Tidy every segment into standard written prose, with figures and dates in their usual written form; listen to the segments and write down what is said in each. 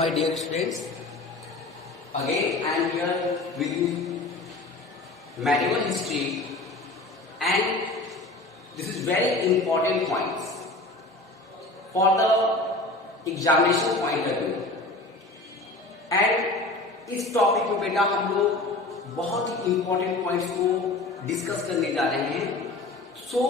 my dear students. Again, I am here with you medieval history, and this is very important points for the examination point of view. And इस topic में बेटा हम लोग बहुत ही important points को discuss करने जा रहे हैं. सो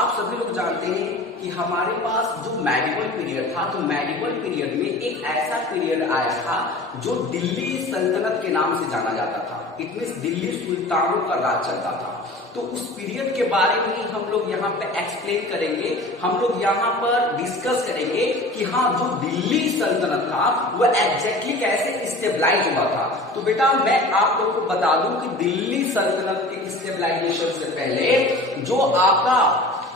आप सभी लोग जानते हैं कि हमारे पास जो मेडिवल पीरियड था, तो मेडिवल पीरियड में एक ऐसा पीरियड आया था जो दिल्ली सल्तनत के नाम से जाना जाता था. इट मींस दिल्ली सुल्तानों का राज चलता था. तो उस पीरियड के बारे में हम लोग यहाँ पे एक्सप्लेन करेंगे, हम लोग यहाँ पर डिस्कस करेंगे कि हाँ, जो दिल्ली सल्तनत था वो एग्जैक्टली कैसे स्टेबलाइज हुआ था. तो बेटा मैं आप लोग को बता दूं कि दिल्ली सल्तनत के स्टेबलाइजेशन से पहले जो आपका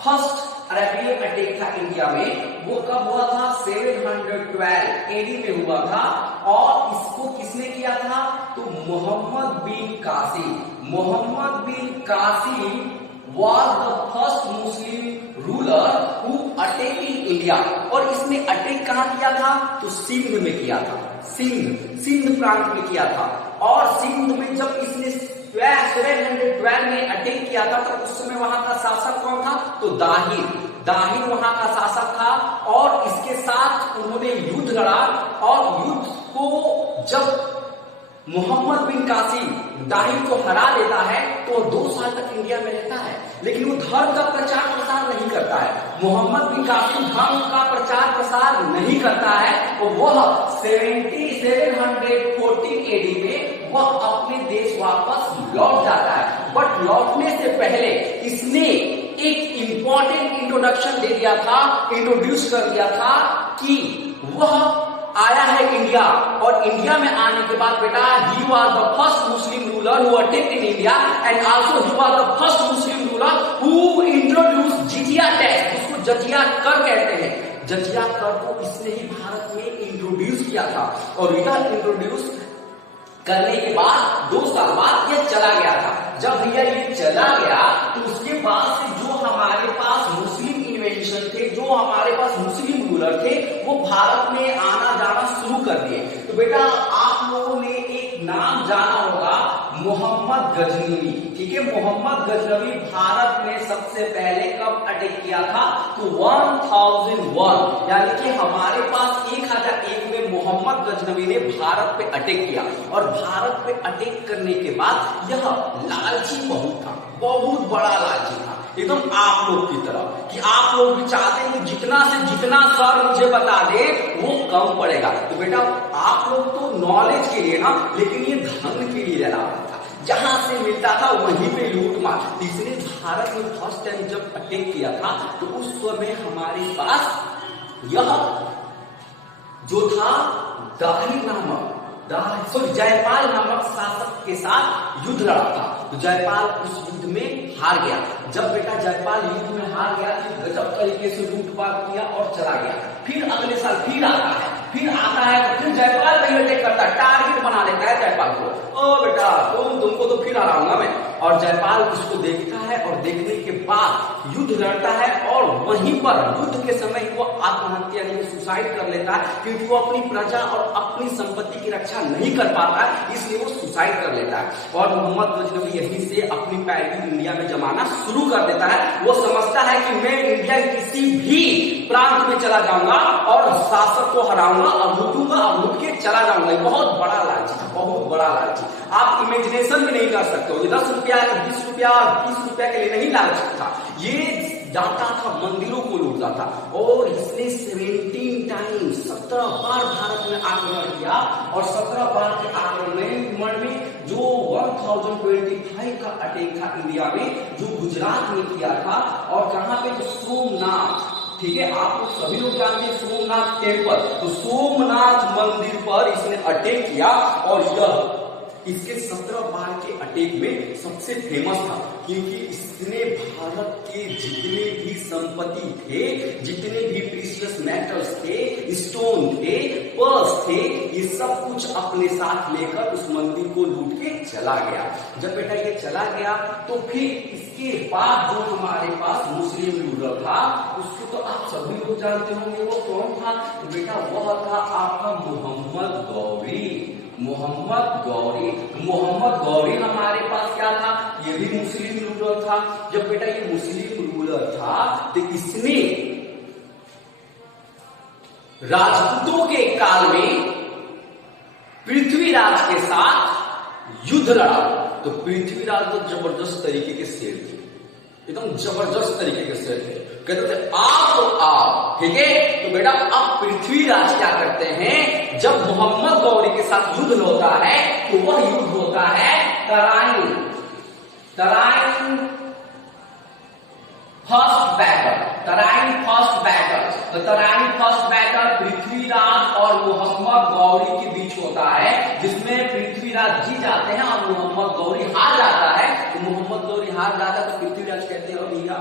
फर्स्ट अरेबियन अटैक था इंडिया में, वो कब हुआ था? 712 एडी में हुआ था. और इसको किसने किया था? तो मोहम्मद बिन Qasim was the first Muslim ruler who attacked in India. और इसने अटैक कहाँ किया था? तो सिंध में किया था. सिंध प्रांत में किया था. और सिंध में जब इसने 712 में अटैक किया था, तो उस समय वहां का शासक कौन था? तो दाहिर वहां का शासक था. और इसके साथ उन्होंने युद्ध लड़ा, और युद्ध को जब मोहम्मद बिन कासिम दाहिर को हरा देता है तो 2 साल तक इंडिया में रहता है, लेकिन वो धर्म का प्रचार प्रसार नहीं करता है. मोहम्मद बिन कासिम धर्म का प्रचार प्रसार नहीं करता है. और वह 714 एडी में वह अपने देश वापस लौट जाता है. बट लौटने से पहले इसने एक इंपॉर्टेंट इंट्रोडक्शन दे दिया था, इंट्रोड्यूस कर दिया था कि वह आया है इंडिया. और इंडिया में आने के बाद बेटा ही was the first Muslim ruler who attacked in India, and also he was the first Muslim ruler who introduce जिजिया टैक्स, जिसको जजिया कर कहते हैं. जजिया कर को इसने ही भारत में इंट्रोड्यूस किया था. और यह इंट्रोड्यूस करने के बाद 2 साल बाद यह चला गया था. जब भैया ये चला गया तो उसके बाद से जो हमारे पास मुस्लिम इन्वेंशन थे, जो हमारे पास मुस्लिम रूलर थे, वो भारत में आना जाना शुरू कर दिए. तो बेटा आप लोगों ने एक नाम जाना होगा, मोहम्मद गजनवी. ठीक है, मोहम्मद गजनवी भारत में सबसे पहले कब अटैक किया था? तो 1001, यानी कि हमारे पास 1001 में मोहम्मद गजनवी ने भारत पे अटैक किया. और भारत पे अटैक करने के बाद यह लालची बहुत था, बहुत बड़ा लालची था, एकदम आप लोग की तरह, कि आप लोग भी चाहते हैं कि जितना से जितना सर मुझे बता दे वो कम पड़ेगा. तो बेटा आप लोग तो नॉलेज के लिए ना, लेकिन ये धन के लिए लड़ा था. जहां से मिलता था वहीं पे लूट मार. इसने भारत में फर्स्ट टाइम जब अटैक किया था तो उस समय हमारे पास यह जो था जयपाल नामक शासक के साथ युद्ध लड़ा था. तो जयपाल उस युद्ध में हार गया. जब बेटा जयपाल युद्ध में हार गया तो गजब तरीके से लूटपाट किया और चला गया. फिर अगले साल फिर आता है तो फिर जयपाल नहीं अटैक करता, टारगेट बना लेता है जयपाल को. ओ बेटा तुमको तो फिर हराऊंगा मैं. और जयपाल इसको देखता है, और देखने के बाद युद्ध लड़ता है, और वहीं पर युद्ध के समय वो आत्महत्या नहीं, सुसाइड कर लेता है, क्योंकि वो अपनी प्रजा और अपनी संपत्ति की रक्षा नहीं कर पाता है, इसलिए वो सुसाइड कर लेता है. और मोहम्मद गजनवी यहीं से अपनी पैरवी इंडिया में जमाना शुरू कर देता है. वो समझता है कि मैं इंडिया किसी भी प्रांत में चला जाऊंगा और शासक को हराऊंगा, अब लूटूंगा, अब लूट के चला जाऊंगा. बहुत बड़ा लालची था, बहुत बड़ा लालची. आप इमेजिनेशन भी नहीं कर सकते हो. 10 रुपया, 20 रुपया, 30 रुपया के लिए नहीं लालची था. ये जाता था मंदिरों को लूटता था. और इसने 17 बार भारत में आक्रमण किया. और 17 बार के आक्रमण में जो 1025 का अटैक था इंडिया में, जो गुजरात में किया था. और कहां पे? तो सोमनाथ. ठीक है, आप लोग सभी लोग जानते हैं सोमनाथ टेम्पल. तो सोमनाथ मंदिर पर इसने अटैक किया, और यह इसके 17 बार के अटैक में सबसे फेमस था, क्योंकि इसने भारत के जितने भी संपत्ति थे, जितने भी प्रीशियस मेटल्स थे, स्टोन थे, पर्स थे, ये सब कुछ अपने साथ लेकर उस मंदिर को लूट के चला गया। जब बेटा ये चला गया तो फिर इसके बाद जो हमारे पास मुस्लिम रूलर था, उसको तो आप सभी लोग जानते होंगे, वो कौन था? तो बेटा वह था आपका मोहम्मद गौरी। मोहम्मद गौरी, मोहम्मद गौरी हमारे पास क्या था? ये भी मुस्लिम रूलर था। जब बेटा ये मुस्लिम रूलर था तो इसने राजपूतों के काल में पृथ्वीराज के साथ युद्ध लड़ा। तो पृथ्वीराज तो जबरदस्त तरीके के शेर थे, एकदम जबरदस्त तरीके के शेर थे, कहते थे आप तो आप, ठीक है। तो बेटा अब पृथ्वीराज क्या करते हैं, जब मोहम्मद गौरी के साथ युद्ध होता है तो वह युद्ध होता है Tarain first battle, Tarain first battle. तो तराइन फर्स्ट बैटल पृथ्वीराज और मोहम्मद गौरी के बीच होता है, जिसमें पृथ्वीराज जीत जाते हैं और मोहम्मद गौरी हार जाता है। तो मोहम्मद गौरी हार जाता है तो पृथ्वीराज कहते हैं भैया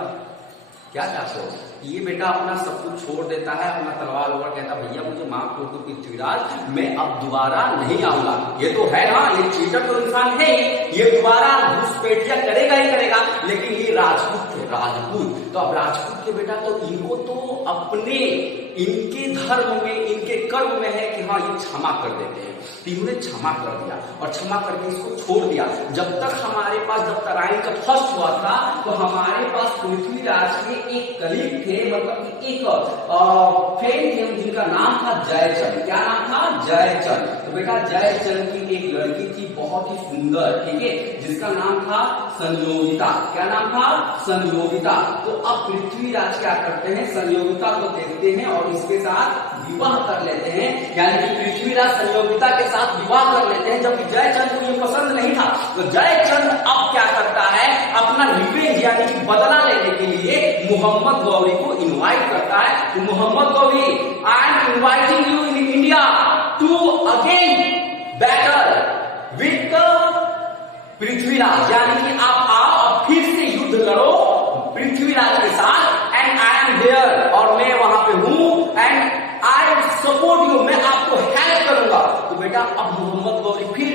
क्या चाहते हो? ये बेटा अपना सब कुछ छोड़ देता है, अपना तलवार वलवार, कहता भैया मुझे माफ कर दो पृथ्वीराज, मैं अब दोबारा नहीं आऊंगा। ये तो है ना, ये चीटर तो इंसान है, ये दोबारा घुसपैठिया करेगा ही करेगा, लेकिन ये राजपूत थे, राजपूत। तो अब राजपूत के बेटा तो इनको तो अपने इनके धर्म में, इनके कर्म में है कि हाँ ये क्षमा कर देते हैं। इन्होंने क्षमा कर दिया और क्षमा करके इसको छोड़ दिया। जब तक हमारे पास, जब तराइन का फर्स्ट हुआ था तो हमारे पास पृथ्वीराज के एक कलीग थे, मतलब एक फ्रेंड थे, जिनका नाम था जयचंद। क्या नाम था? जयचंद। तो बेटा जयचंद की एक लड़की थी बहुत ही सुंदर, ठीक है, जिसका नाम था संयोगिता। क्या नाम था? संयोगिता। तो अब पृथ्वीराज क्या करते हैं, संयोगिता को देखते हैं और इसके साथ विवाह कर लेते हैं, यानी कि पृथ्वीराज संयोगिता के साथ विवाह कर लेते हैं। जब जयचंद को ये पसंद नहीं था तो जयचंद अब क्या करता है, अपना रिवेंज यानी कि बदला लेने के लिए मोहम्मद गौरी को इनवाइट करता है। तो Muhammad Ghori, I am inviting you in India to again battle with Prithviraj, यानी कि आप आओ और फिर से युद्ध लड़ो पृथ्वीराज के साथ, एंड आई एम देयर, और मैं वहां पे हूं, एंड आई सपोर्ट यू, मैं आपको हेल्प करूंगा। तो बेटा अब मोहम्मद गौरी फिर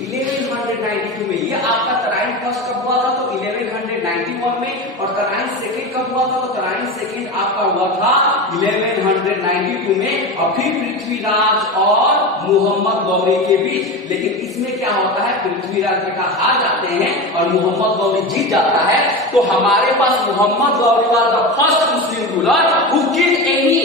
1192 में, ये आपका तराइन फर्स्ट कब हुआ था? तो 1191 में, और तराइन सेकेंड कब हुआ था? तो तराइन सेकेंड आपका हुआ था 1192 में, और फिर पृथ्वीराज और मोहम्मद गौरी के बीच। लेकिन इसमें क्या होता है, पृथ्वीराज बेटा हार जाते हैं और मोहम्मद गौरी जीत जाता है। तो हमारे पास Mohammad Ghori was the first Muslim ruler who killed any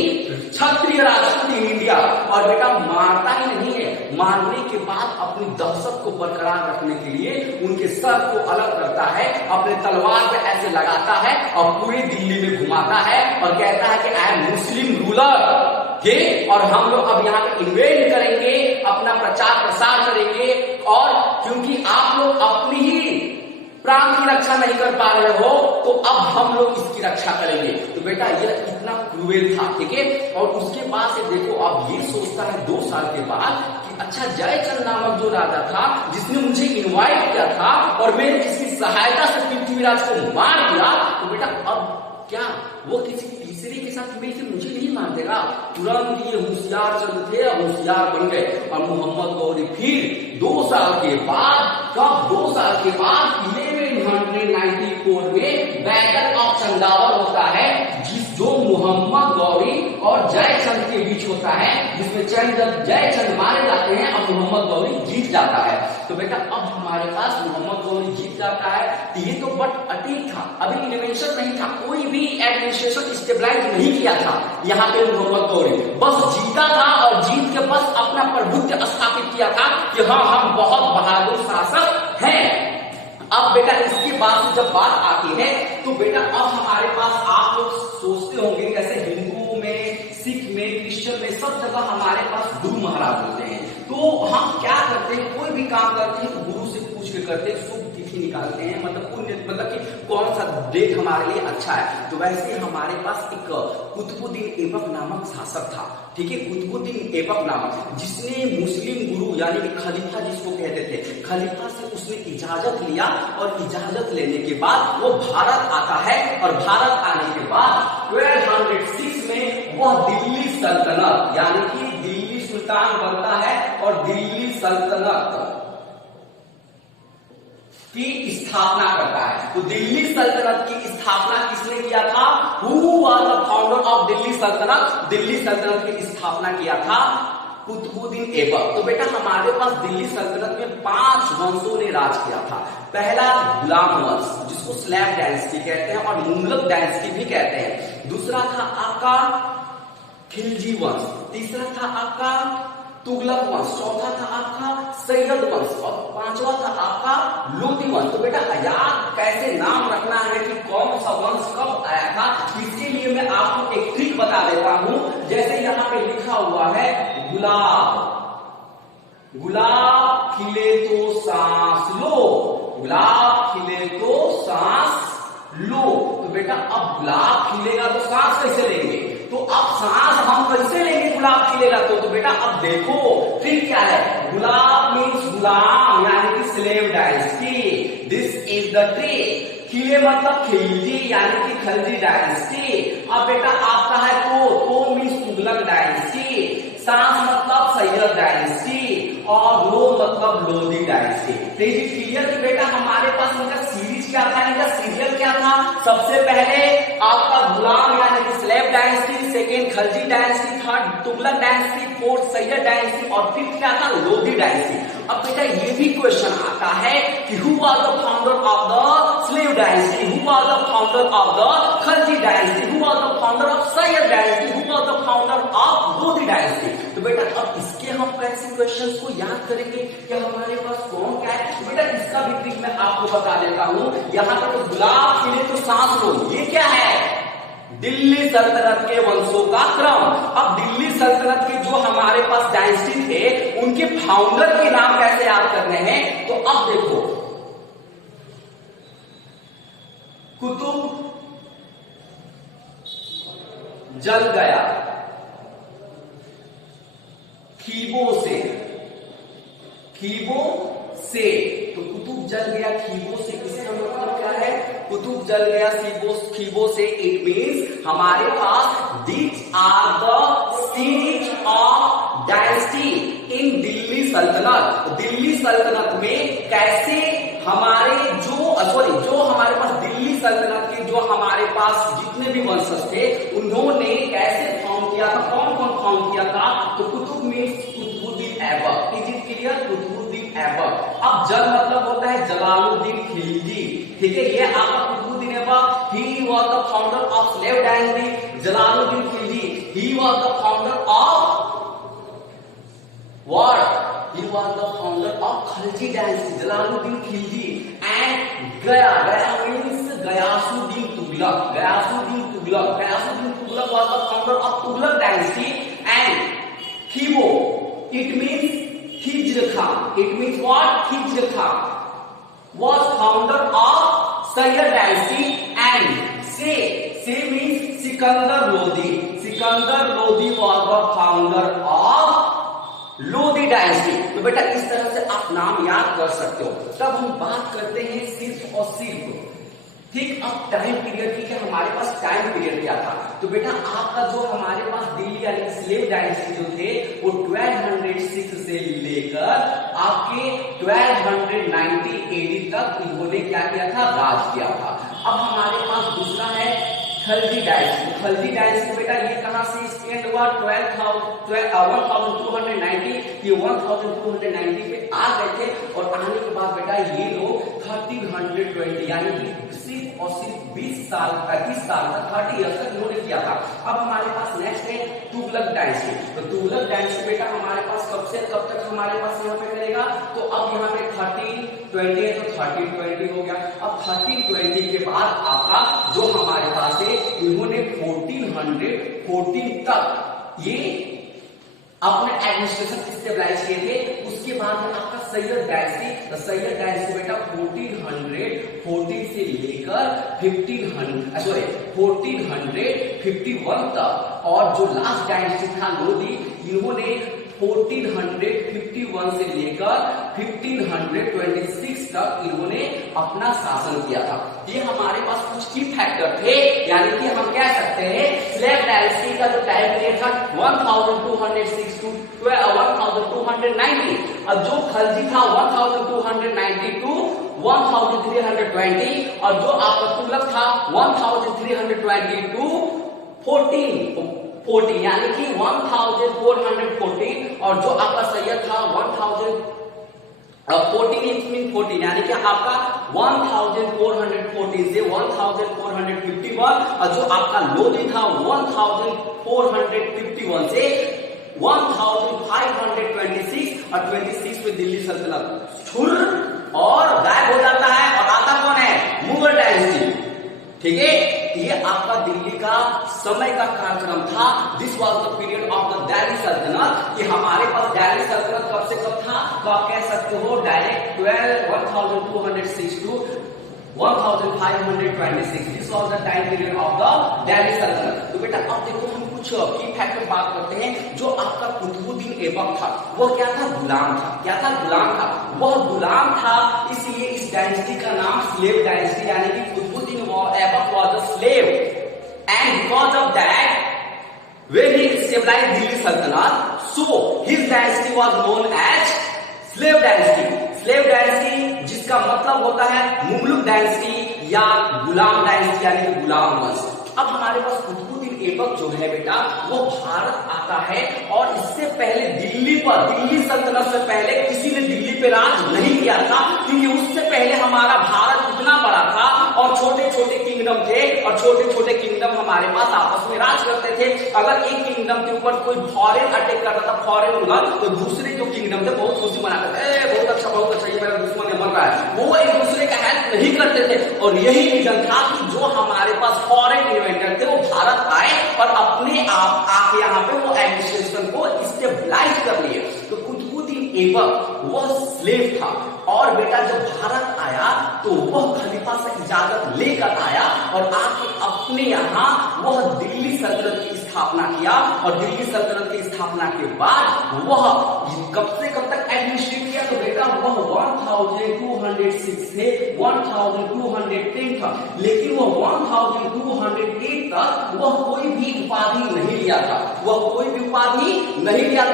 Kshatriya Rajput in India. और बेटा मारता ही नहीं है, मारने के बाद अपनी दहशत को बरकरार रखने के लिए उनके सर को अलग करता है, अपने तलवार पे ऐसे लगाता है और पूरे दिल्ली में घुमाता है और कहता है कि आई एम मुस्लिम रूलर, ठीक। और हम लोग अब यहाँ पे इन्वेट करेंगे, अपना प्रचार प्रसार करेंगे, और क्योंकि आप लोग अपनी ही प्राण की रक्षा नहीं कर पा रहे हो तो अब हम लोग इसकी रक्षा करेंगे। तो बेटा ये इतना क्रूएल था, ठीक है। और उसके बाद से देखो अब ये सोचता है 2 साल के बाद कि अच्छा जयचंद नामक जो राजा था जिसने मुझे इनवाइट किया था और मैंने जिसकी सहायता से पृथ्वीराज को मार दिया, तो बेटा अब क्या वो किसी तीसरे के साथ मिलकर मुझे नहीं मार देगा। तुरंत ये होशियार चंद थे, होशियार बन गए, और मोहम्मद गौरी फिर 2 साल के बाद, कब 2 साल के बाद 1194 में बैटल ऑफ चंदावर होता है, जो मोहम्मद गौरी और जयचंद के बीच होता है, जिसमें जयचंद मारे जाते हैं और मोहम्मद गौरी जीत जाता है। तो बेटा अब हमारे पास मोहम्मद गौरी जीत जाता है। ये तो बट अटैक था, अभी इन्वेंशन नहीं था, कोई भी एडमिनिस्ट्रेशन स्टेबलाइज नहीं किया था। यहाँ पे मोहम्मद गौरी बस जीता था और जीत के बस अपना प्रभुत्व स्थापित किया था कि हाँ हम बहुत बहादुर शासक हैं। अब बेटा इसके बाद से जब बात आती है तो बेटा अब हमारे पास, आप लोग सोचते होंगे जैसे हिंदुओं में, सिख में, क्रिश्चियन में, सब जगह हमारे पास गुरु महाराज होते हैं। तो हम क्या करते हैं, कोई भी काम करते हैं तो गुरु से पूछ के करते हैं, शुभ तिथि निकालते हैं, मतलब कि कौन सा डेट हमारे लिए अच्छा है। तो वैसे हमारे पास एक कुतुबुद्दीन ऐबक नामक शासक था, ठीक है, कुतुबुद्दीन ऐबक नामक, जिसने मुस्लिम गुरु यानी कि खलीफा जिसको कहते थे, खलीफा से उसने इजाजत लिया और इजाजत लेने के बाद वो भारत आता है और भारत आने के बाद 1206 में वह दिल्ली सल्तनत यानी कि दिल्ली सुल्तान बनता है और दिल्ली सल्तनत की स्थापना करता है। तो दिल्ली सल्तनत की स्थापना किसने किया था? Who was the founder of Delhi Saltanat? Delhi सल्तनत की स्थापना किया था कुतुबुद्दीन ऐबक। तो बेटा हमारे पास दिल्ली सल्तनत में 5 वंशों ने राज किया था। पहला गुलाम वंश जिसको स्लैब डायनेस्टी कहते हैं और मुगलक डायनेस्टी भी कहते हैं। दूसरा था आपका खिलजी वंश, तीसरा था आपका तुगलक वंश, चौथा था आपका सैयद वंश और पांचवा था आपका लोधी वंश। तो बेटा याद कैसे नाम रखना है कि कौन सा वंश कब आया था, इसके लिए मैं आपको एक ट्रिक बता देता हूं। जैसे यहाँ पे लिखा हुआ है गुलाब, गुलाब खिले तो सांस लो, गुलाब खिले तो सांस लो। तो बेटा अब गुलाब खिलेगा तो सांस कैसे लेंगे? तो अब सांस हम कैसे लेंगे गुलाब खिलेगा तो बेटा अब देखो ट्रिक क्या है। गुलाब मीन्स गुलाम यानी कि slave dynasty, this is the trick. खिले मतलब खिलजी यानी कि खलजी डायनेस्टी। अब बेटा आपका है तो मीन्स तुगलक डायनेस्टी, सांस मतलब सैयद डायनेस्टी और लो मतलब लोधी डायनेस्टी। तो ये क्लियर कि बेटा हमारे पास इनका सीरीज क्या था, इनका सीरियल क्या था? सबसे पहले आपका गुलाम यानी कि slave dynasty, second Khalji dynasty, third Tughlaq dynasty, fourth Syed dynasty और फिफ्थ क्या था? लोधी डायनेस्टी। अब बेटा ये भी क्वेश्चन आता है कि who was the founder of the slave dynasty, who was the founder of the Khalji dynasty, who was the founder of Syed dynasty, who was the founder of Lodhi dynasty. तो बेटा अब इसके हम कैसे क्वेश्चंस को याद करेंगे कि हमारे पास कौन क्या है? तो बेटा इसका भी ट्रिक मैं आपको बता देता हूं। यहाँ पर तो गुलाब खिले तो सांस लो, ये क्या है? दिल्ली सल्तनत के वंशों का क्रम। अब दिल्ली सल्तनत के जो हमारे पास डायनेस्टी थे उनके फाउंडर के नाम कैसे याद करने हैं? तो अब देखो कुतुब जल गया खीबो से, खीबो से। तो कुतुब जल गया खीबो से, इसका मतलब क्या है? कुतुब जल गया खीबो से इट मीन्स हमारे पास these are the series of dynasty in Delhi Saltanat. Delhi सल्तनत में कैसे हमारे जो हमारे पास दिल्ली सल्तनत के जो हमारे पास जितने भी वंशज थे उन्होंने कैसे फाउंड किया था? कौन कौन फाउंड किया था? तो Qutub means Qutubuddin Aibak. Is it clear? Qutubuddin Aibak. अब जल मतलब होता है जलालुद्दीन खिलजी, ठीक है? ये आपका Qutubuddin Aibak, he was the founder of slave dynasty. Jalaluddin Khilji, he was the founder of what? He was the founder of Khalji dynasty, Jalaluddin Khilji, and Gaya means Ghayasuddin Tughlaq. Ghayasuddin Tughlaq was the founder of Tughlaq dynasty, and Khibo, it means Khizr Khan. It means what? Khizr Khan was founder of Sayyid dynasty, and Se means Sikandar Lodi. Sikandar Lodi was the founder of Lodhi dynasty. तो बेटा इस तरह से आप नाम याद कर सकते हो। तब हम बात करते हैं सिर्फ और सिर्फ, ठीक, अब टाइम पीरियड की। हमारे पास टाइम पीरियड क्या था? तो बेटा आपका जो हमारे पास दिल्ली यानी स्लेव डायनेस्टी जो थे वो 1206 से लेकर आपके 1290 एडी तक इन्होंने क्या किया था? राज किया था। अब हमारे पास दूसरा है खलजी डायनेस्टी। खलजी डायनेस्टी बेटा ये कहां से स्टैंड हुआ? 1290, ये 1290 पे आ गए थे और आने के बाद बेटा ये लोग 1320 यानी कि सिर्फ और सिर्फ 20 साल तक 30 ईयर्स तक इन्होंने किया था। अब हमारे पास नेक्स्ट है तुगलक डायनेस्टी। तो तुगलक डायनेस्टी बेटा हमारे पास कब से कब तक हमारे पास यहाँ पे चलेगा? तो अब यहाँ पे 1320 है तो 1320 हो गया। अब 1320 के बाद आपका जो हमारे पास है इन्होंने 1414 तक ये अपने एडमिनिस्ट्रेशन स्टेबलाइज किए थे। उसके बाद में आपका सैयद डायनेस्टी। तो सैयद डायनेस्टी बेटा 1414 से लेकर 1451 तक, और जो लास्ट डायनेस्टी था लोधी, इन्होंने 1451 से लेकर 1526 तक इन्होंने अपना शासन किया था। ये हमारे पास कुछ की फैक्टर थे, यानी कि हम कह सकते हैं स्लेव डायनेस्टी का जो टाइम पीरियड था 1206 टू 1290, और जो खलजी था 1290 टू 1320, और जो आपका तुगलक था 1320 टू 14, यानी कि 1414, और जो आपका सैयद था 14 यानी कि आपका 1414 से 1451, और जो आपका लोधी था 1451 से 1526, और 26 में दिल्ली सल्तनत छुर और गायब हो जाता है, और आता कौन है? मुगल डायनेस्टी। ठीक है, ये आपका दिल्ली का समय का कार्यक्रम था। This was the period of the Delhi सल्तनत। कि हमारे पास दिल्ली सल्तनत कब से कब था? तो आप कह सकते हो direct 1206 to 1526। This was the time period of the Delhi Sultanate. तो बेटा अब देखो हम कुछ की फैक्टर बात करते हैं। जो आपका कुतुबुद्दीन ऐबक था वह क्या था? गुलाम था। क्या था? गुलाम था। वह गुलाम था, इसलिए इस डायनेस्टी का नाम स्लेव डायनेस्टी, यानी कि Qutubuddin Aibak was a slave, and because of that when he stabilized Delhi Sultanate, so his dynasty was known as slave dynasty. slave dynasty जिसका मतलब होता है मुगलक डायनेस्टी या गुलाम डायनेस्टी, यानी कि गुलाम वंश। अब हमारे पास कुतुबुद्दीन ऐबक जो है बेटा वो भारत आता है, और इससे पहले दिल्ली सल्तनत से पहले किसी ने दिल्ली पे राज नहीं किया था, क्योंकि उससे पहले हमारा भारत इतना बड़ा था और छोटे छोटे किंगडम थे, और छोटे छोटे किंगडम हमारे पास आपस में राज करते थे। अगर एक किंगडम के ऊपर कोई फॉरेन अटैक करता था, फॉरेन मुगल, तो दूसरे जो किंगडम थे बहुत खुशी मनाते थे, बहुत अच्छा ये मेरा दुश्मन मर रहा है। वो एक दूसरे का हेल्प नहीं करते थे, और यही रीजन था कि जो हमारे पास फॉरेन इन्वेंटर थे वो भारत आए और अपने आप आके यहाँ पे वो एडमिनिस्ट्रेशन को स्टेबलाइज कर लिए। तो कुतुबुद्दीन ऐबक वह स्लेव था, और बेटा जब भारत आया तो वह खलीफा से इजाजत लेकर आया, और आके अपने यहाँ वह दिल्ली सल्तनत की स्थापना किया, और दिल्ली सल्तनत की स्थापना के बाद वह कब से कब तक एडमिनिस्ट्रेट किया? तो बेटा वह 1206 से 1210 था, लेकिन वह 1208 तक वह कोई भी उपाधि नहीं लिया था।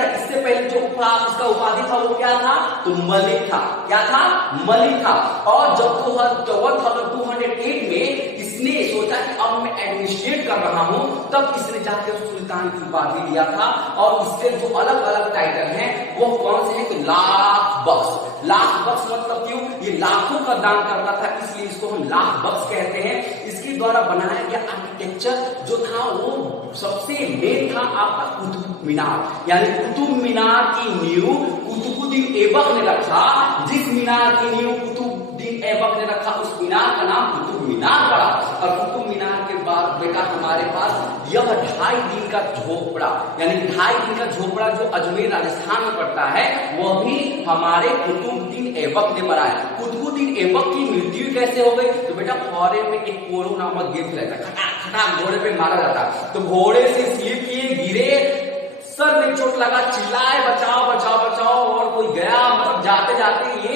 इससे पहले जो इसका उपाधि था वो क्या था? तो मलिक था। क्या था? मलिक था। और जब 1208 में इसने सोचा कि अब मैं एडमिनिस्ट्रेट कर रहा हूं, तब इसने जाकर सुल्तान की उपाधि लिया था। और इसके जो अलग अलग टाइटल हैं वो कौन से हैं? तो लाख बख्श मतलब क्यों? ये लाखों का दान करता था, इसलिए इसको हम लाख बख्श कहते हैं। इसके द्वारा बनाया गया आर्किटेक्चर जो था वो सबसे मेन था आपका कुतुब मीनार, यानी कुतुब मीनार की नींव कुतुबुद्दीन ऐबक ने रखा। जिस मीनार की नींव कुतुबुद्दीन ऐबक ने रखा, उस मीनार का नाम कुतुब मीनार पड़ा। और कुतुब मीनार के बाद बेटा हमारे पास यह 2.5 दिन का झोपड़ा, यानी 2.5 दिन का झोपड़ा जो अजमेर राजस्थान में पड़ता है, वह भी हमारे कुतुबुद्दीन ऐबक ने बनाया। कुतुबुद्दीन ऐबक की मृत्यु कैसे हो गई? तो बेटा फॉरेन में एक पोलो नामक गेम रहता है, खटाक घोड़े पे मारा जाता, तो घोड़े से स्लिप किए, गिरे, सर में चोट लगा, चिल्लाए बचाओ बचाओ बचाओ, और कोई गया, मतलब जाते जाते ये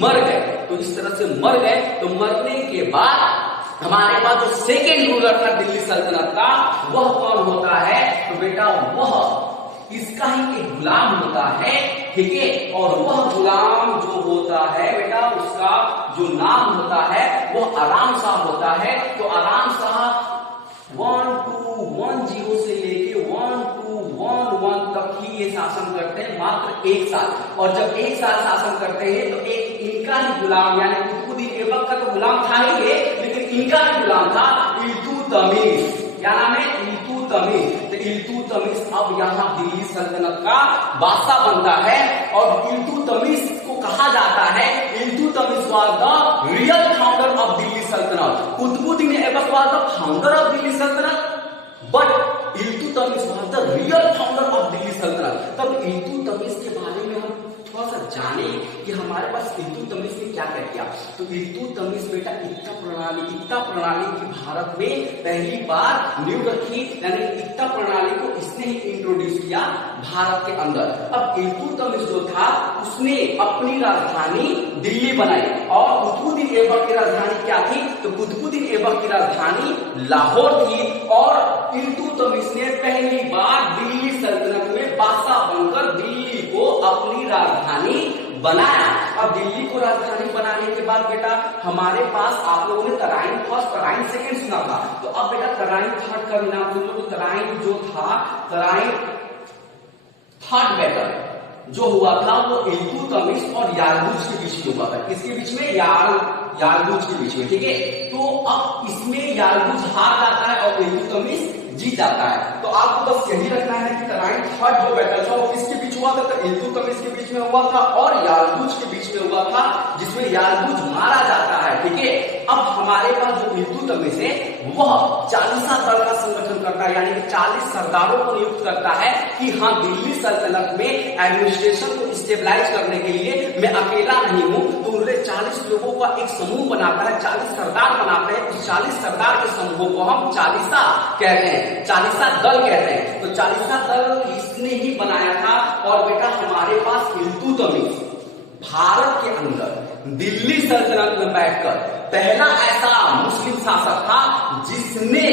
मर गए। तो इस तरह से मर गए। तो मरने के बाद हमारे पास जो सेकेंड रूलर था दिल्ली सल्तनत का, वह कौन होता है? तो बेटा वह इसका ही एक गुलाम होता है। ठीक है, और वह गुलाम जो होता है बेटा उसका जो नाम होता है वो आराम शाह होता है। तो आराम शाह 1210 से लेके 1211 तक ही ये शासन करते हैं, मात्र 1 साल। और जब 1 साल शासन करते हैं तो एक इनका ही गुलाम, यानी कुतुबुद्दीन ऐबक का तो गुलाम था ही ये, लेकिन इनका ही गुलाम था इल्तुतमिश। क्या नाम है? इल्तुतमिश। तो इल्तुतमिश अब यहाँ दिल्ली सल्तनत का बादशाह बनता है, और इल्तुतमिश को कहा जाता है Iltutmish was the real founder of Delhi Saltanat. Qutbuddin Aibak was the founder of Delhi Saltanat, but Iltutmish was the real founder of Delhi Saltanat. तब इल्तुतमिश के बारे में हम थोड़ा सा जाने कि हमारे पास इल्तुतमिश ने क्या क्या किया। तो इल्तुतमिश बेटा इक्ता प्रणाली की भारत में पहली बार नींव रखी, यानी इक्ता प्रणाली को इसने ही इंट्रोड्यूस किया भारत के अंदर। अब इल्तुतमिश जो था उसने अपनी राजधानी दिल्ली बनाई, और कुतुबुद्दीन ऐबक की राजधानी क्या थी? तो कुतुबुद्दीन ऐबक की राजधानी लाहौर थी, और इल्तुतमिश ने पहली बार दिल्ली सल्तनत में बादशाह बनकर दिल्ली को अपनी राजधानी बनाया। अब दिल्ली को राजधानी बनाने के बाद बेटा हमारे पास आप लोगों ने तराइन फर्स्ट तराइन सेकेंड सुना था, तो अब बेटा तराइन थर्ड का भी नाम सुन लो। तो तराइन जो था, तराइन थर्ड बैटल जो हुआ था वो इल्तुतमिश और यारगुज के बीच में हुआ था। किसके बीच में? यारगुज के बीच में, ठीक है। तो अब इसमें यारगुज हार जाता है और इल्तुतमिश जीत जाता है। तो आपको बस यही रखना है कि तराइन थर्ड जो बैटल था वो किसके बीच हुआ था? तो इल्तुतमिश के बीच में हुआ था और यारगुज के बीच में हुआ था, जिसमें यारगुज मारा जाता है, ठीक है। अब हमारे पास जो इल्तुतमिश है वह 40 दल का संगठन करता है, यानी कि 40 सरदारों को नियुक्त करता है कि हाँ दिल्ली सल्तनत में एडमिनिस्ट्रेशन को स्टेबलाइज करने के लिए मैं अकेला नहीं हूं। तो उन्होंने 40 लोगों का एक समूह बनाता है, 40 सरदार बनाते हैं। उस 40 सरदार के समूह को हम 40 कहते हैं, 40 दल कहते हैं। तो 40 दल इसने ही बनाया था। और बेटा हमारे पास इल्तुतमिश भारत के अंदर दिल्ली सल्तनत में बैठकर पहला ऐसा मुस्लिम शासक था जिसने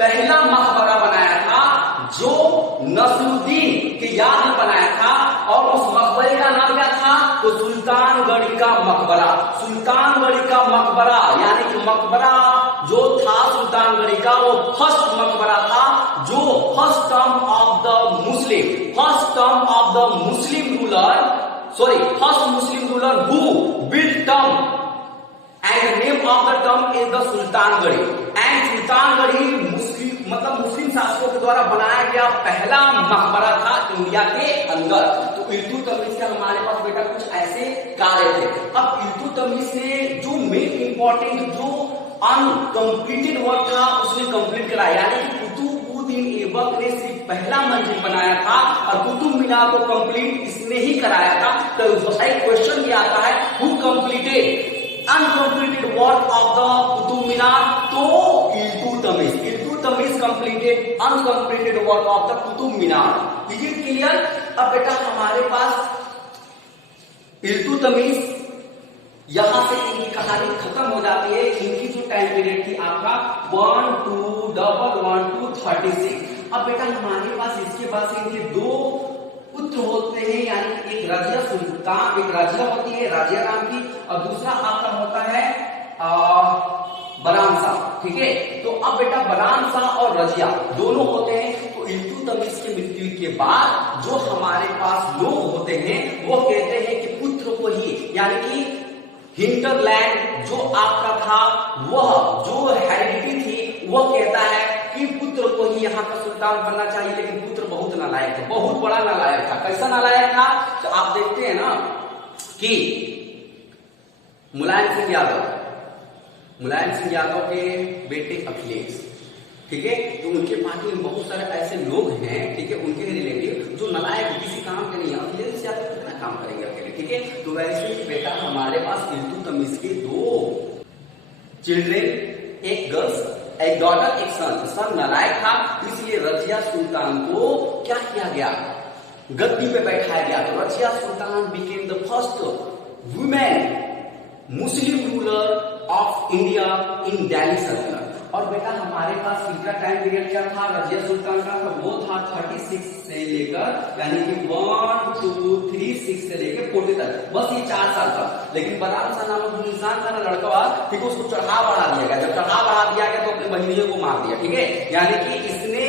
पहला मकबरा बनाया था, जो नसरुद्दीन के याद में बनाया था। और उस मकबरे का नाम क्या था? तो सुल्तानगढ़ी का मकबरा। सुल्तानगढ़ी का मकबरा यानी कि मकबरा जो था सुल्तानगढ़ी का, वो फर्स्ट मकबरा था जो first term of the Muslim ruler who built term and name of the term is the Sultanghari. And Sultanghari मुस्लिम शासकों के द्वारा बनाया गया पहला मकबरा था इंडिया के अंदर। तो इल्तुतमिश के हमारे पास बेटा कुछ ऐसे कार्य थे। अब इल्तुतमिश ने जो मेन इंपॉर्टेंट जो अनकम्प्लीटेड वर्क था उसने कंप्लीट कराया, यानी कि कुतुबुद्दीन ऐबक ने सिर्फ पहला मंजिल बनाया था और कुतुब मीनार को कंप्लीट इसने ही कराया था। तो एक क्वेश्चन भी आता है, who completed uncompleted work of the Qutub Minar? तो Iltutmish completed uncompleted work of the Qutub Minar. Is it clear? अब बेटा हमारे पास इल्तुतमिश यहां से इनकी कहानी खत्म हो जाती है। इनकी जो टाइम पीरियड थी आपका 1236। अब बेटा हमारे पास इसके बाद से इनके दो पुत्र होते हैं, यानी एक रजिया सुल्तान, एक रजिया होती है राजिया नाम की, और दूसरा आपका होता है बराम शाह, ठीक है। तो अब बेटा बराम शाह और रजिया दोनों होते हैं। तो इल्तुतमिश की मृत्यु के बाद जो हमारे पास लोग होते हैं वो कहते हैं कि पुत्र को ही, यानी कि हिंटरलैंड जो आपका था वह जो हेरिडिटी थी वो कहता है कि पुत्र को ही यहाँ का सुल्तान बनना चाहिए। लेकिन पुत्र बहुत नालायक था, बहुत बड़ा नालायक था। कैसा नालायक था? तो आप देखते हैं ना कि मुलायम सिंह यादव के बेटे अखिलेश, ठीक है। तो उनके पार्टी में बहुत सारे ऐसे लोग हैं, ठीक है, उनके रिलेटिव जो नालायक किसी काम के नहीं है। अखिलेश यादव कितना काम करेंगे अकेले, ठीक है। तो वैसे ही बेटा हमारे पास इल्तुतमिश के दो चिल्ड्रेन, एक गर्ल्स, एक डॉटर, एक सन नालायक था, इसलिए रजिया सुल्तान को क्या किया गया? गद्दी पे बैठाया गया। तो Razia Sultan became the first women Muslim ruler of India in Delhi Saltanat. और बेटा हमारे पास इनका टाइम पीरियड क्या था रजिया सुल्तान का? तो वो था 36 से लेकर, यानी कि 1 2 3 6 से लेकर 40 तक, बस ये 4 साल था। लेकिन बराम शाह नामक जो इंसान था ना, लड़का, ठीक है, उसको चढ़ा बढ़ा दिया गया। जब चढ़ा बढ़ा दिया गया तो अपने बहनियों को मार दिया, ठीक है। यानी कि इसने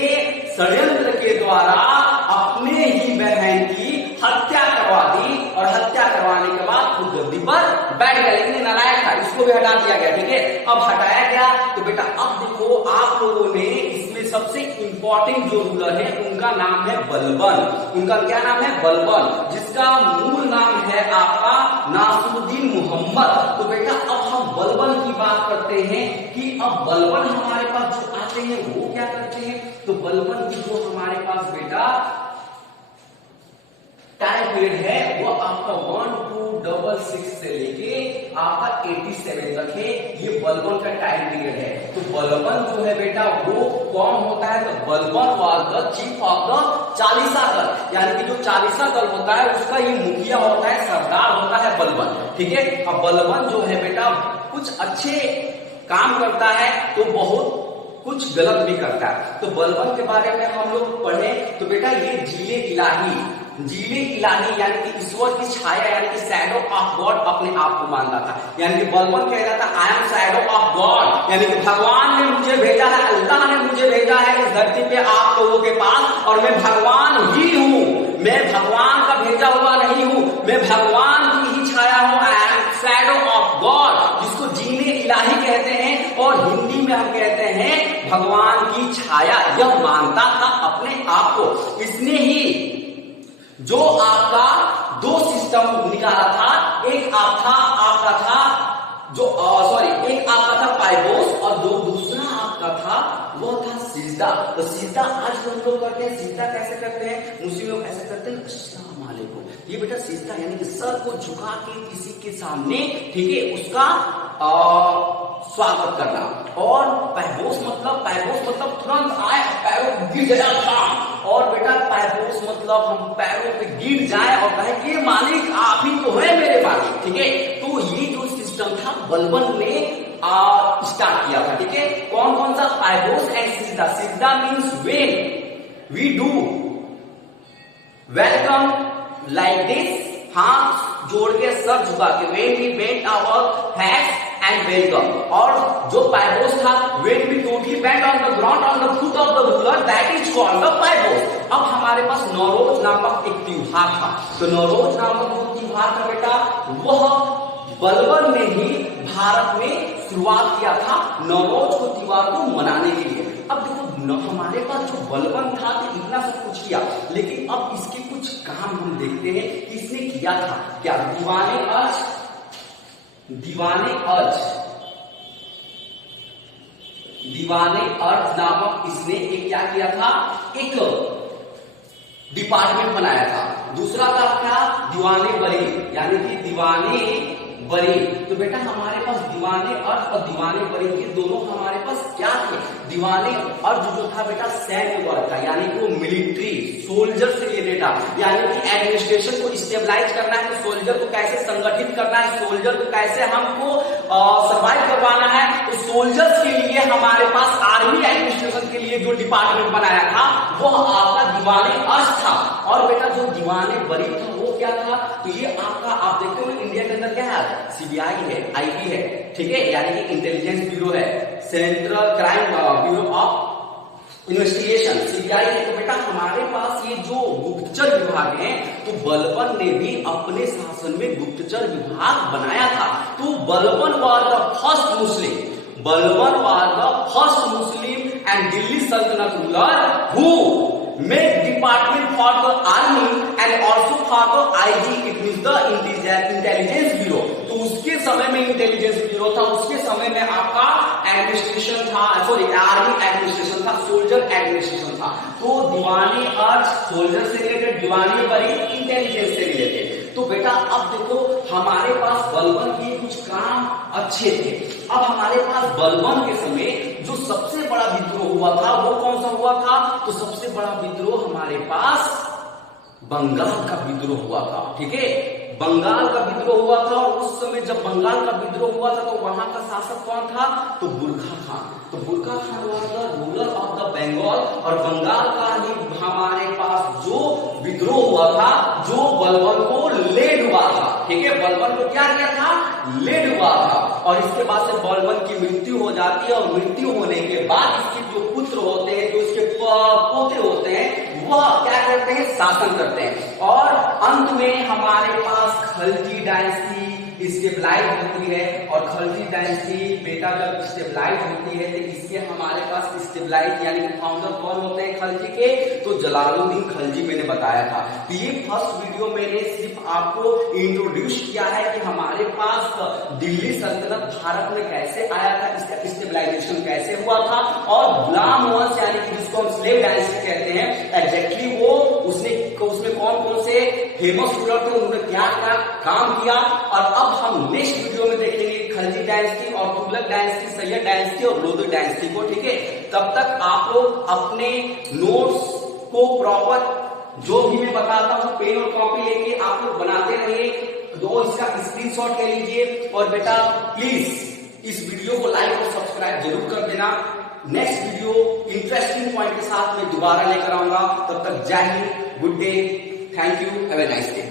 षड्यंत्र के द्वारा अपने ही बहन की हत्या करवा दी, और हत्या करवाने के बाद खुद गद्दी पर बैठ गया। लेकिन नालायक था, इसको भी हटा दिया गया, ठीक है। अब हटाया गया तो बेटा अब देखो आप लोगों ने इसमें सबसे इंपॉर्टेंट जो रूलर है उनका नाम है बलबन। उनका क्या नाम है? बलबन, जिसका मूल नाम है आपका नासिरुद्दीन मोहम्मद। तो बेटा अब हम बलबन की बात करते हैं कि अब बलबन हमारे पास जो आते हैं वो क्या करते हैं? तो बलबन की जो हमारे पास बेटा टाइम पीरियड है वो आपका 1266 से लेके आपका 87 तक है, ये बलबन का टाइम पीरियड है। तो बलबन जो है बेटा वो कौन होता है, तो Balban was the chief of the Chalisa दल, यानी कि जो चालीसा दल होता है उसका ये मुखिया होता है, सरदार होता है बलबन। ठीक है, अब बलबन जो है बेटा कुछ अच्छे काम करता है तो बहुत कुछ गलत भी करता है। तो बलबन के बारे में हम लोग पढ़े तो बेटा ये जीले इलाही यानी कि ईश्वर की छाया यानी कि शैडो ऑफ गॉड अपने आप को मानता था, यानी कि बलबन कह रहा था I am shadow of God, यानी कि भगवान ने मुझे भेजा है, अल्लाह ने मुझे भेजा है इस धरती पे आप लोगों के पास, और मैं भगवान ही हूँ, मैं भगवान का भेजा हुआ नहीं हूँ, मैं भगवान की ही छाया हूँ, I am shadow of God, जिसको जीले इलाही कहते हैं और हिंदी में हम कहते हैं भगवान की छाया। यह मानता था अपने आप को। इसने ही जो आपका दो सिस्टम निकाला था, एक आपका था जो एक आपका था पाइबोस और दूसरा आपका था वो था सिजदा। तो सिजदा आज हम लोग करते हैं, सिजदा कैसे करते हैं, मुस्लिम लोग ऐसे करते हैं अस्सलाम वालेकुम, ये बेटा सिजदा यानी कि सर को झुका के किसी के सामने, ठीक है, उसका स्वागत करना। और पैबोस मतलब तुरंत आए पैरों गिर गया था, और बेटा पैबोस मतलब हम पैरों पे गिर जाए और कहे कि मालिक आप ही तो है मेरे मालिक। ठीक है, तो ये जो सिस्टम था बलबन ने स्टार्ट किया था। ठीक है, कौन कौन सा, paibos and sijda. Sijda means when we do welcome like this, हाथ जोड़ के सर झुका के, when we bend our heads and welcome. और जो पैबोस था when we totally bend on the ground on the foot of the ruler, that is called the paibos. अब हमारे पास नौरोज नामक एक त्योहार था, तो नौरोज नामक जो त्योहार था बेटा वह बलबन ने ही भारत में शुरुआत किया था नौरोज को त्योहार को मनाने के लिए। अब देखो हमारे पास जो बलबन था तो इतना सब कुछ किया, लेकिन अब इसके कुछ काम हम देखते हैं कि इसने किया था क्या। दीवाने अर्थ नामक इसने एक क्या किया था, एक डिपार्टमेंट बनाया था। दूसरा का था दीवाने बरी, यानी कि दीवाने बरी। तो बेटा हमारे पास दीवाने अर्थ और दीवाने बरी के दोनों हमारे पास क्या थे। दीवाने अर्थ जो था बेटा सैन्य वर्ग था, यानी कि वो मिलिट्री सोल्जर से रिलेटेड था, यानी कि एडमिनिस्ट्रेशन को स्टेबलाइज करना है, तो सोल्जर को कैसे संगठित करना है, सोल्जर को कैसे हमको सर्वाइव करवाना है। तो सोल्जर्स के लिए हमारे पास आर्मी एडमिनिस्ट्रेशन के लिए जो डिपार्टमेंट बनाया था वो आपका दीवाने अर्थ था। और बेटा जो दीवाने बरी था वो क्या था, तो ये आपका आप देखते हो इंडिया के अंदर क्या है, सीबीआई है, आईबी है, ठीक है, यानी कि इंटेलिजेंस ब्यूरो है, central crime bureau of investigation, CBI है। तो बेटा हमारे पास ये जो गुप्तचर विभाग है, तो बलबन ने भी अपने शासन में गुप्तचर विभाग बनाया था। तो Balban was the first Muslim and Delhi Saltanat ruler who made department for the army and also for the IG, it means the intelligence bureau. तो उसके समय में इंटेलिजेंस ब्यूरो था, उसके समय में आपका एडमिनिस्ट्रेशन था, आर्मी एडमिनिस्ट्रेशन था, सोल्जर एडमिनिस्ट्रेशन था। तो दीवाने अर्थ सोल्जर से रिलेटेड, दीवाने बरी इंटेलिजेंस से रिलेटेड। तो बेटा अब देखो हमारे पास बलबन के कुछ काम अच्छे थे। अब हमारे पास बलबन के समय जो सबसे बड़ा विद्रोह हुआ था वो कौन सा हुआ था, तो सबसे बड़ा विद्रोह हमारे पास बंगाल का विद्रोह हुआ था। ठीक है, बंगाल का विद्रोह हुआ था, और उस समय जब बंगाल का विद्रोह हुआ था तो वहां का शासक कौन था, तो बुरखा खान। तो Bughra Khan was the ruler of the Bengal, और बंगाल का ही हमारे पास जो विद्रोह हुआ था, जो बलबन को लेड हुआ था। ठीक है, बलबन को क्या किया था, लेड हुआ था। और इसके बाद से बलबन की मृत्यु हो जाती है, और मृत्यु होने के बाद इसके जो पुत्र होते हैं, जो इसके पोते होते हैं, वह क्या करते हैं, शासन करते हैं। और अंत में हमारे पास खलजी डायनेस्टी स्टेबलाइज होती है, और खलजी डायनेस्टी बेटा जब स्टेबलाइज होती है तो इसके हमारे पास स्टेबलाइज यानी कि फाउंडर कौन होते हैं खलजी के, तो जलालुद्दीन खलजी मैंने बताया था। तो ये फर्स्ट वीडियो मैंने सिर्फ आपको इंट्रोड्यूस किया है कि हमारे पास दिल्ली सल्तनत भारत में कैसे आया था, इसका स्टेबलाइजेशन कैसे हुआ था, और गुलाम वंश यानी कि जिसको हम स्लेव डायनेस्टी कहते हैं, एग्जैक्टली वो उसने कौन कौन से फेमस रूलर थे, उन्होंने क्या क्या काम किया। और अब हम नेक्स्ट वीडियो में देखेंगे खलजी डायनेस्टी और तुगलक डायनेस्टी, सैयद डायनेस्टी और लोधी डायनेस्टी को, ठीक है। तब तक आप लोग अपने नोट्स को प्रॉपर, जो भी मैं बताता हूं, पेन और कॉपी लेके आप लोग बनाते रहिए, तो इसका स्क्रीनशॉट ले लीजिए। और बेटा प्लीज इस वीडियो को लाइक और सब्सक्राइब जरूर कर देना। नेक्स्ट वीडियो इंटरेस्टिंग पॉइंट के साथ मैं दोबारा लेकर आऊंगा। तब तक जय Hind, good day, thank you, have a nice day.